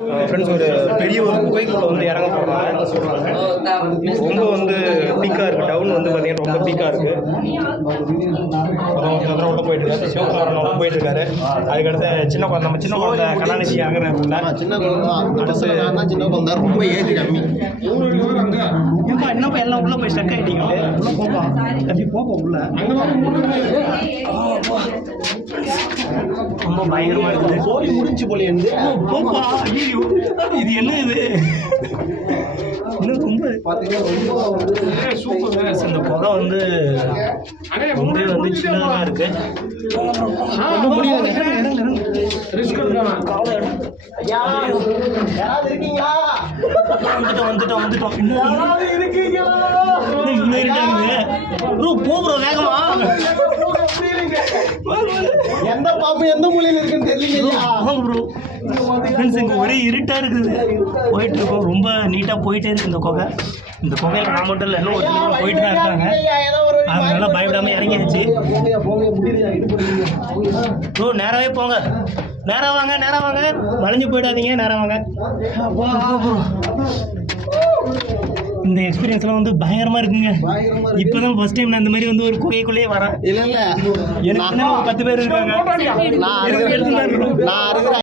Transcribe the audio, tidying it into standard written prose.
Friends ஒரு பெரிய ஒரு குகைக்குள்ளே வந்து இறங்க போகிறாங்க. ரொம்ப வந்து பீக்காக இருக்குது. டவுன் வந்து பார்த்தீங்கன்னா ரொம்ப பீக்காக இருக்குது. அப்புறம் உள்ள போயிட்டுருக்காரு, சிவகாரனோட போயிட்டுருக்காரு. அதுக்கடுத்து சின்ன குழந்தை, நம்ம சின்ன குழந்தை கண்ணாடி இறங்குறாருல, சின்ன குழந்தை சின்ன குழந்தை ரொம்ப ஏஜ் கம்மி. ஏப்பா என்னப்பா எல்லாம் உள்ளே போய் ஸ்டக் ஆகிட்டீங்க. உள்ளே போப்பா தம்பி, போப்பா உள்ள. ரொம்ப பயங்கரமாக இருக்குது. சோழி முடிஞ்சு போலேருந்து போப்பா. ஐயோ இது என்ன இது? இன்னும் ரொம்ப சூப்பர். இந்த புகை வந்து ரொம்ப வந்து சின்னதாக இருக்கு. வந்துட்டோம். வேகமா எந்த பாம்பு எந்த மூலையில் இருக்குன்னு தெரியல ப்ரோ. ஃப்ரெண்ட்ஸ் இங்கே ஒரே இருட்டாக இருக்குது. போயிட்டு இருக்கோம். ரொம்ப நீட்டாக போயிட்டே இருக்கு இந்த குகை. இந்த குகையில் நான் மட்டும் இல்லை, இன்னும் ஒரு சில பேர் போயிட்டு தான் இருக்காங்க. அதனால பயப்படாமல் இறங்கிடுச்சு. ப்ரோ நேராகவே போங்க, நேராக வாங்க, வளைஞ்சு போயிடாதீங்க, நேராக வாங்க. இந்த எக்ஸ்பீரியன்ஸ்லாம் வந்து பயங்கரமாக இருக்குங்க. இப்போ தான் ஃபர்ஸ்ட் டைம் நான் இந்த மாதிரி வந்து ஒரு குகைக்குள்ளேயே வரேன். இல்லை எனக்கு ஒரு 10 பேர் இருக்காங்க. நான்